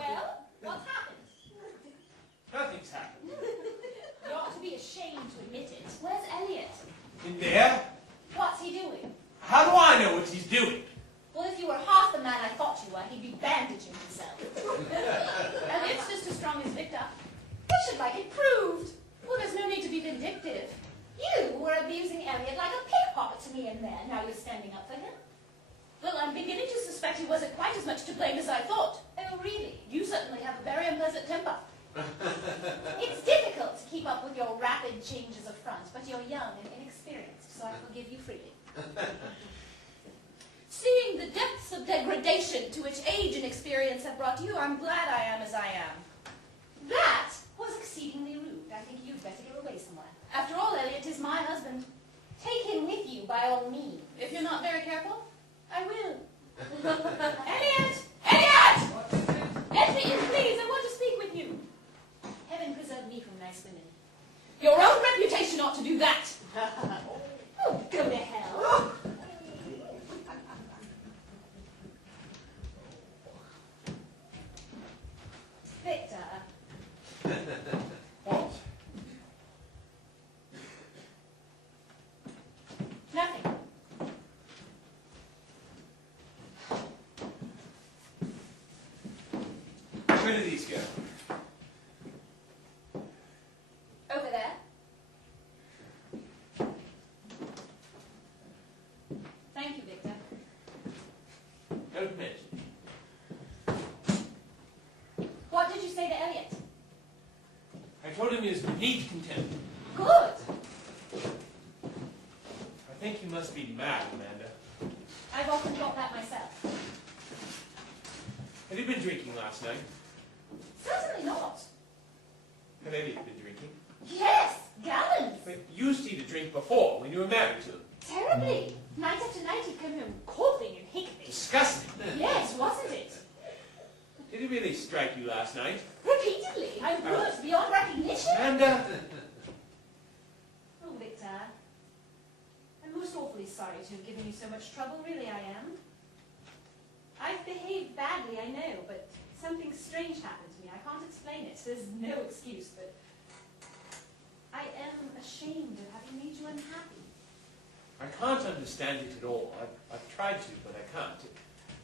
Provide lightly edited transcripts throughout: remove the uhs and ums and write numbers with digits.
Well, what's happened? Nothing's happened. You ought to be ashamed to admit it. Where's Elliot? In there? What's he doing? How do I know what he's doing? Well, if you were half the man I thought you were, he'd be bandaging himself. Elliot's just as strong as Victor. I should like it proved. Well, there's no need to be vindictive. You were abusing Elliot like a pickpocket to me and there. Now you're standing up for him. Well, I'm beginning to suspect he wasn't quite as much to blame as I thought. Oh, really? You certainly have a very unpleasant temper. It's difficult to keep up with your rapid changes of front, but you're young and inexperienced, so I forgive you freely. Seeing the depths of degradation to which age and experience have brought you, I'm glad I am as I am. That was exceedingly rude. I think you'd better go away somewhere. After all, Elliot is my husband. Take him with you, by all means. If you're not very careful, I will. Elliot! Elliot! Let me in, please. I want to speak with you. Heaven preserve me from nice women. Your own reputation ought to do that. Oh, go to hell. Victor. What? Nothing. Where do these go? Over there. Thank you, Victor. Don't mention. What did you say to Elliot? I told him he was beneath contempt. Good. I think you must be mad, Amanda. I've often thought that myself. Have you been drinking last night? Certainly not. Have Elliot been drinking? Yes, gallons. But you used to drink before, when you were married to him. Terribly. Night after night he'd come home coughing and hiccuping. Disgusting. Yes, wasn't it? Did he really strike you last night? Repeatedly. I'm bruised beyond recognition. Amanda! Oh, Victor. I'm most awfully sorry to have given you so much trouble. Really, I am. I've behaved badly, I know, but something strange happened to me. I can't explain it. There's no excuse, but I am ashamed of having made you unhappy. I can't understand it at all. I've tried to, but I can't.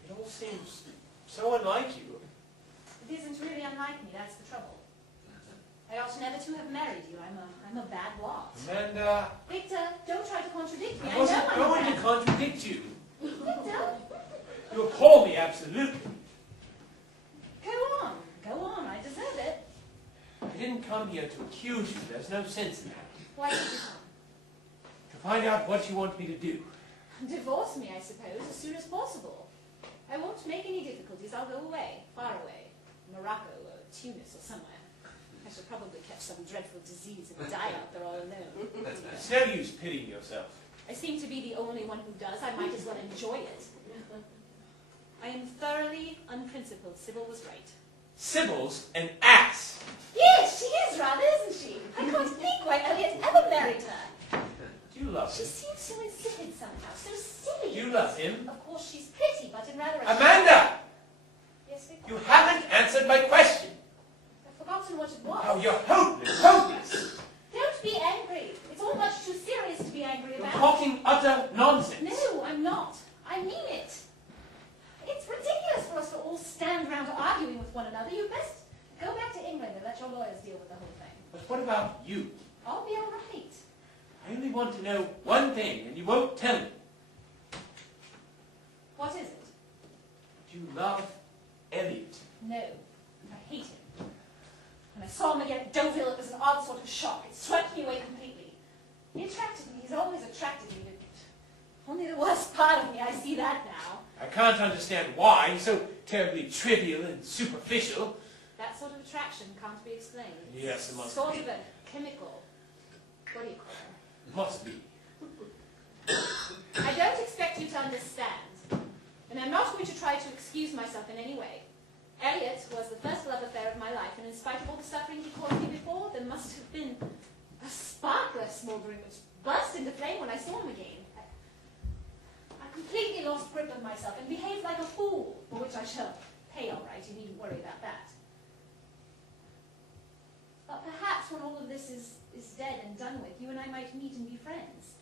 It all seems so unlike you. It isn't really unlike me, that's the trouble. I ought never to have married you. I'm a bad lot. Amanda! Victor, don't try to contradict me. I wasn't I'm going bad. to contradict you. Victor, You appall me, absolutely. go on. I deserve it. I didn't come here to accuse you. There's no sense in that. Why did you come? To find out what you want me to do. Divorce me, I suppose, as soon as possible. I won't make any difficulties. I'll go away, far away. Morocco or Tunis or somewhere. I shall probably catch some dreadful disease and die out there all alone. It's no use pitying yourself. I seem to be the only one who does. I might as well enjoy it. I am thoroughly unprincipled. Sybil was right. Sybil's an ass. Yes, she is rather, isn't she? I can't think why Elliot ever married her. Do you love She him? seems so insipid somehow, so silly. Do you love him? Of course, she's pretty, but in rather a... Amanda! Yes, Victor? You haven't answered my question. I've forgotten what it was. Oh, you're hopeless, hopeless. Don't be angry. It's all much too serious to be angry You're about. talking utter nonsense. No, I'm not. I mean it. It's ridiculous for us to all stand around arguing with one another. You best go back to England and let your lawyers deal with the whole thing. But what about you? I'll be all right. I only want to know one thing, and you won't tell me. What is it? Do you love Elliot? No. I hate him. When I saw him again at Deauville, it was an odd sort of shock. It swept me away completely. He attracted me. He's always attracted me. But only the worst part of me. I see that now. I can't understand why. He's so terribly trivial and superficial. That sort of attraction can't be explained. Yes, it must sort be. of a chemical. What do you call it? Must be. I don't expect you to understand. And I'm not going to try to excuse myself in any way. Elliot was the first love affair of my life, and in spite of all the suffering he caused me before, there must have been a spark left smouldering which burst into flame when I saw him again. I completely lost grip of myself and behaved like a fool, for which I shall pay all right. You needn't worry about that. this is dead and done with, you and I might meet and be friends.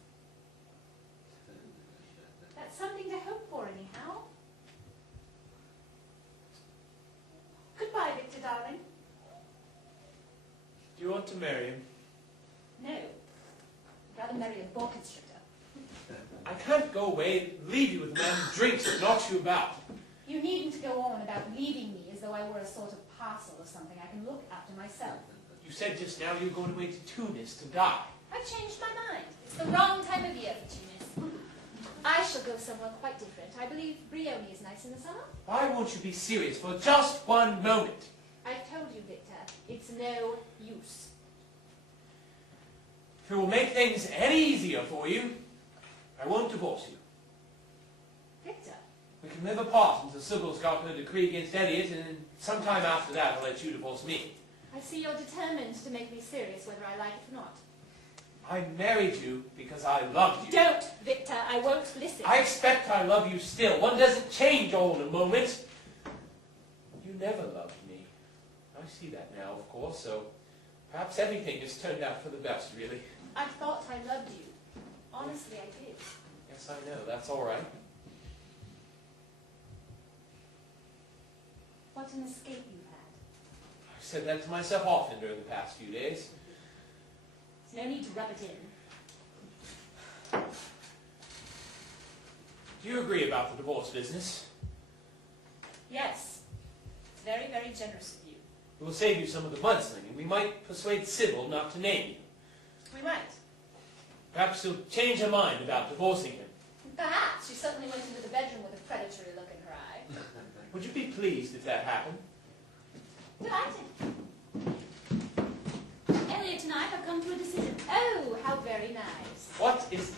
That's something to hope for, anyhow. Goodbye, Victor, darling. Do you want to marry him? No. I'd rather marry a ball constrictor. I can't go away and leave you with a man who drinks and knocks you about. You needn't go on about leaving me as though I were a sort of parcel or something I can look after myself. You said just now you were going away to Tunis to die. I've changed my mind. It's the wrong time of year for Tunis. I shall go somewhere quite different. I believe Brioni is nice in the summer. Why won't you be serious for just one moment? I've told you, Victor, it's no use. If it will make things any easier for you, I won't divorce you. Victor? We can live apart until Sybil's got her decree against Elliot, and then sometime after that I'll let you divorce me. I see you're determined to make me serious whether I like it or not. I married you because I loved you. Don't, Victor. I won't listen. I expect I love you still. One doesn't change all in a moment. You never loved me. I see that now, of course, so perhaps everything has turned out for the best, really. I thought I loved you. Honestly, I did. Yes, I know. That's all right. What an escape you've had. I've said that to myself often during the past few days. There's no need to rub it in. Do you agree about the divorce business? Yes. It's very, very generous of you. It will save you some of the mudslinging. We might persuade Sybil not to name you. We might. Perhaps you'll change her mind about divorcing him. Perhaps. She certainly went into the bedroom with a predatory look in her eye. Would you be pleased if that happened? Delighted. Elliot and I have come to a decision. Oh, how very nice. What is it?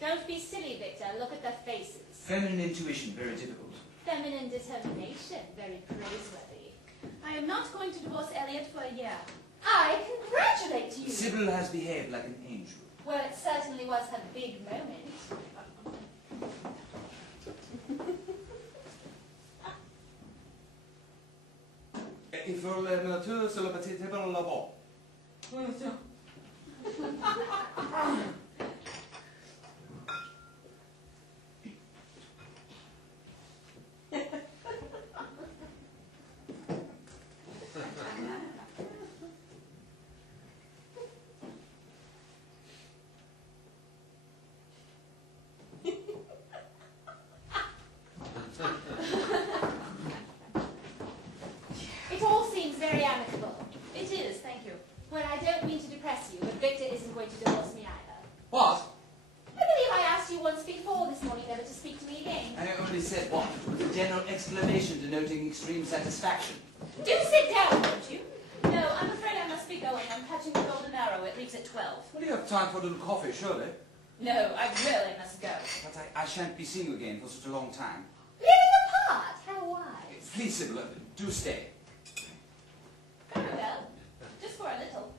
Don't be silly, Victor. Look at their faces. Feminine intuition, very difficult. Feminine determination, very praiseworthy. I am not going to divorce Elliot for a year. I congratulate you. Sybil has behaved like an angel. Well, it certainly was her big moment. Il faut le mettre sur le petit table là-bas. It all seems very amicable. It is, thank you. Well, I don't mean to depress you, but Victor isn't going to divorce me either. What? I believe I asked you once before this morning never to speak to me again. I only said what? With a general exclamation denoting extreme satisfaction. Do sit down, won't you? No, I'm afraid I must be going. I'm catching the Golden Arrow. It leaves at 12. Well, you have time for a little coffee, surely. No, I really must go. But I shan't be seeing you again for such a long time. Living apart? How wise. Please, Sybil, do stay. Very well. Just for a little.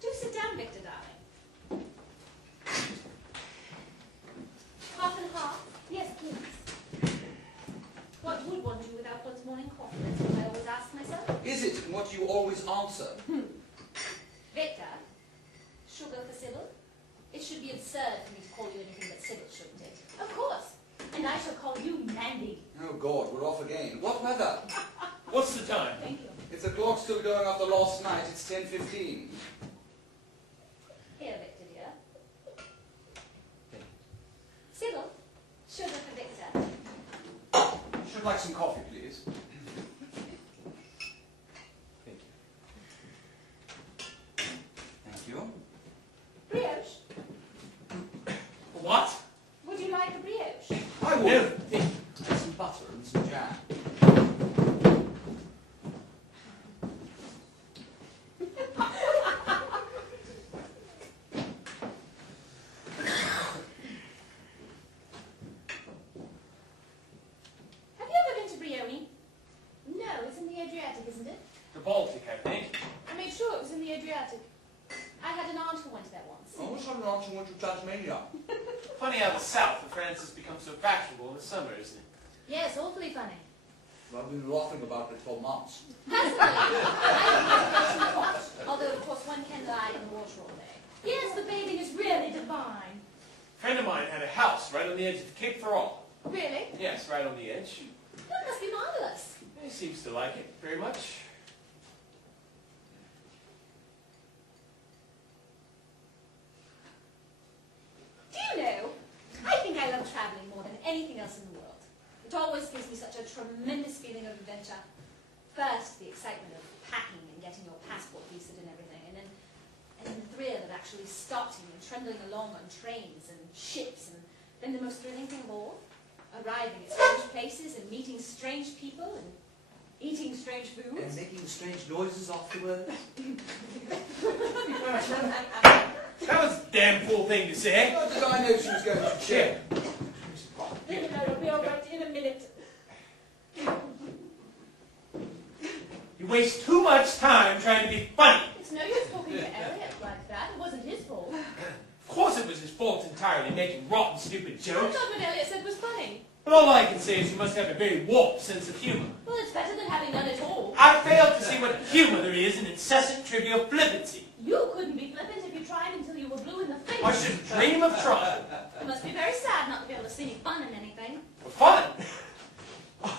Do sit down, Victor, darling. Half and half? Yes, please. What would one do without one's morning coffee? That's what I always ask myself. Is it what you always answer? Victor, sugar for Sybil? It should be absurd for me to call you anything but Sybil, shouldn't it? Of course. And I shall call you Mandy. Oh, God, we're off again. What weather? What's the time? Thank you. If the clock's still going after last night, it's 10:15. Here, Victor, dear. Sybil, sugar for Victor. Should like some coffee, please. Thank you. Thank you. Brioche. What? Would you like a brioche? I will. No. And some butter and some jam. Have you ever been to Brioni? No, it's in the Adriatic, isn't it? The Baltic, I think. I made sure it was in the Adriatic. I had an aunt who went there once. I wish I'm not so much of Tasmania. Funny how the south of France has become so fashionable in the summer, isn't it? Yes, awfully funny. I've been laughing about it for months. Personally, I like hot, although of course one can lie in the water all day. Yes, the bathing is really divine. A friend of mine had a house right on the edge of Cape Ferrol. Really? Yes, right on the edge. That must be marvelous. He seems to like it very much. Do you know, I think I love traveling more than anything else in the world. It always gives me such a tremendous feeling of adventure. First, the excitement of packing and getting your passport vised and everything, and then the thrill of actually starting and trundling along on trains and ships, and then the most thrilling thing of all, arriving at strange places and meeting strange people and eating strange foods. And making strange noises afterwards. That was a damn fool thing to say. How did I know she was going to cheer? It'll be all right in a minute. You waste too much time trying to be funny. It's no use talking to Elliot like that. It wasn't his fault. Of course it was his fault entirely, making rotten, stupid I jokes. thought what Elliot said was funny. But all I can say is you must have a very warped sense of humor. Well, it's better than having none at all. I fail to see what humor there is in incessant trivial flippancy. You couldn't be flippant if you tried until you were blue in the face. I shouldn't dream of trying. It must be very sad not to be able to see any fun in anything. For fun?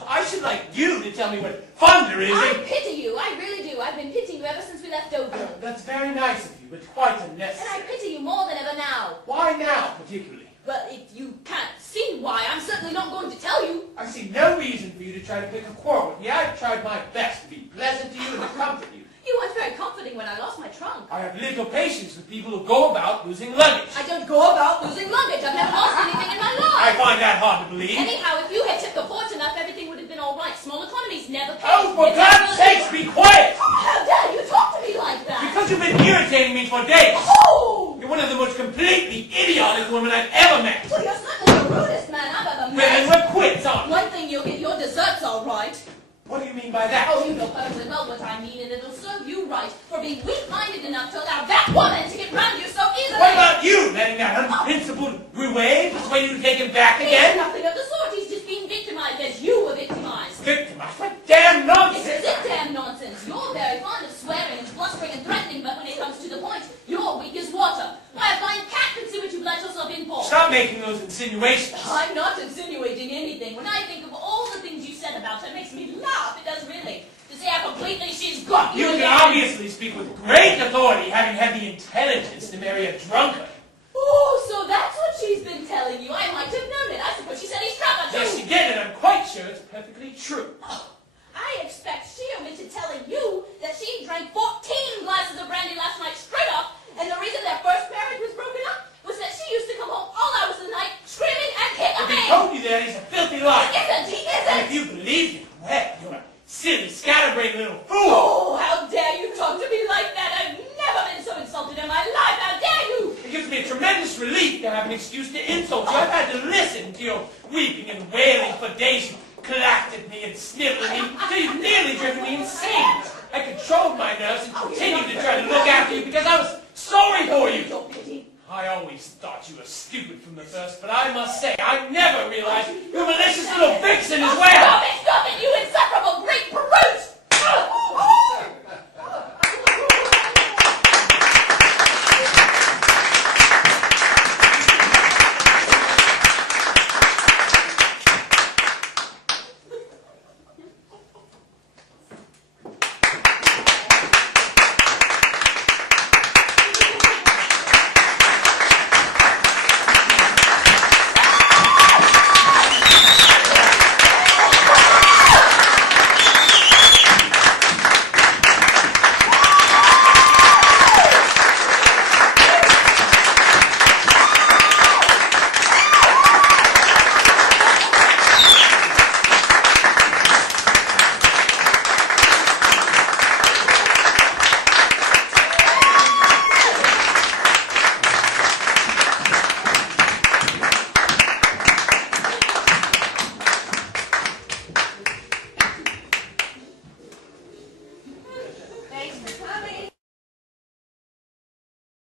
I should like you to tell me what fun there is I in... pity you. I really do. I've been pitying you ever since we left Woodinville. That's very nice of you, but quite And unnecessary. I pity you more than ever now. Why now, particularly? Well, if you can't see why, I'm certainly not going to tell you. I see no reason for you to try to pick a quarrel with me. I've tried my best to be pleasant to you and to comfort you. You weren't very comforting when I lost my trunk. I have little patience with people who go about losing luggage. I don't go about losing luggage. I've never lost anything in my I life. find that hard to believe. Anyhow, if you had tipped the force enough, everything would have been all right. Small economies never pay. Oh, for It's God's never- sakes, be quiet! How dare you talk to me like that? Because you've been irritating me for days. Oh! You're one of the most completely idiotic women I've ever met. Well, you're certainly the rudest man I've ever Well, then met. we're quits on. One thing, you'll get your desserts all right. What do you mean by that? Oh, you know perfectly well what I mean, and it'll serve you right for being weak-minded enough to allow that woman to get round you so easily. What about you letting that unprincipled Rouet persuade you to take him back He's again? nothing of the sort. He's just being victimized as you were victimized. Victimized? What damn This nonsense! isn't damn nonsense. You're very fond of swearing and blustering and threatening, but when it comes to the point, you're weak as water. Why, a blind cat can see what you've let yourself in for. Stop making those insinuations. I'm not insinuating anything. When I think of all the things you said about her, it makes me laugh. It does really. To see how completely she's got you You can again. obviously speak with great authority, having had the intelligence to marry a drunkard. Oh, so that's what she's been telling you. I might have known it. I suppose she said he's drunk, too. Yes, she did, and I'm quite sure it's perfectly true. I expect she omitted telling you that she drank 14 glasses of brandy last night straight up, and the reason their first marriage was broken up was that she used to come home all hours of the night screaming and hitting a If he man. told you that, he's a filthy liar. He And isn't. if you believe him, well, you're a silly, scatterbrained little fool. Oh, how dare you talk to me like that? I've never been so insulted in my life. How dare you? It gives me a tremendous relief to have an excuse to insult you. I've had to listen to your weeping and wailing for days. You clacked at me and sniffled at me till you've nearly driven me insane. I controlled my nerves and continued to try to look after you because I was sorry for you. Your pity. I always thought you were stupid from the first, but I must say, I never realized you were a malicious little vixen as well. Stop it!